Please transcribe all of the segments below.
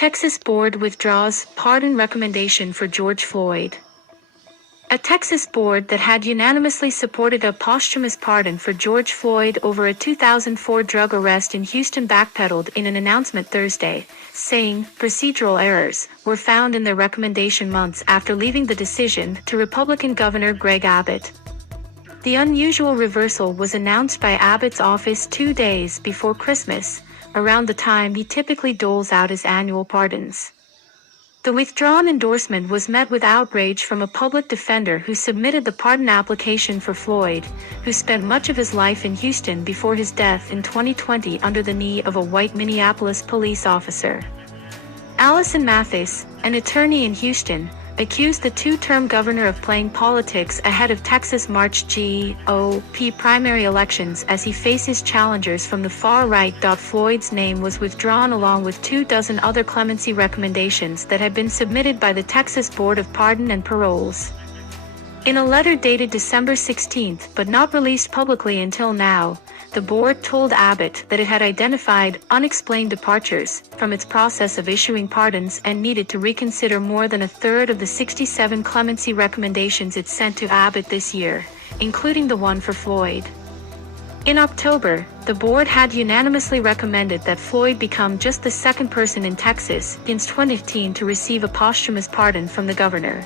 Texas board withdraws pardon recommendation for George Floyd. A Texas board that had unanimously supported a posthumous pardon for George Floyd over a 2004 drug arrest in Houston backpedaled in an announcement Thursday, saying procedural errors were found in their recommendation months after leaving the decision to Republican Governor Greg Abbott. The unusual reversal was announced by Abbott's office 2 days before Christmas, around the time he typically doles out his annual pardons. The withdrawn endorsement was met with outrage from a public defender who submitted the pardon application for Floyd, who spent much of his life in Houston before his death in 2020 under the knee of a white Minneapolis police officer. Allison Mathis, an attorney in Houston, accused the two-term governor of playing politics ahead of Texas March GOP primary elections as he faces challengers from the far right. Floyd's name was withdrawn along with 24 other clemency recommendations that had been submitted by the Texas Board of Pardon and Paroles. In a letter dated December 16 but not released publicly until now, the board told Abbott that it had identified unexplained departures from its process of issuing pardons and needed to reconsider more than a third of the 67 clemency recommendations it sent to Abbott this year, including the one for Floyd. In October, the board had unanimously recommended that Floyd become just the second person in Texas since 2015 to receive a posthumous pardon from the governor.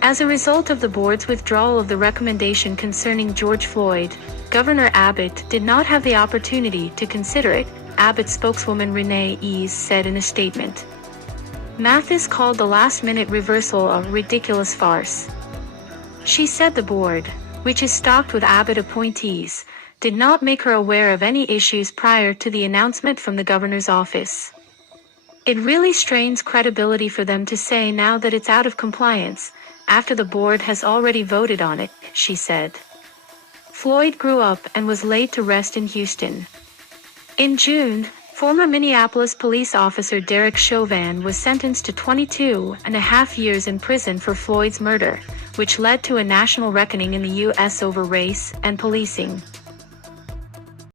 As a result of the board's withdrawal of the recommendation concerning George Floyd, Governor Abbott did not have the opportunity to consider it, Abbott spokeswoman Renee Ease said in a statement. Mathis called the last-minute reversal a ridiculous farce. She said the board, which is stocked with Abbott appointees, did not make her aware of any issues prior to the announcement from the governor's office. It really strains credibility for them to say now that it's out of compliance, after the board has already voted on it, she said. Floyd grew up and was laid to rest in Houston. In June, former Minneapolis police officer Derek Chauvin was sentenced to 22.5 years in prison for Floyd's murder, which led to a national reckoning in the U.S. over race and policing.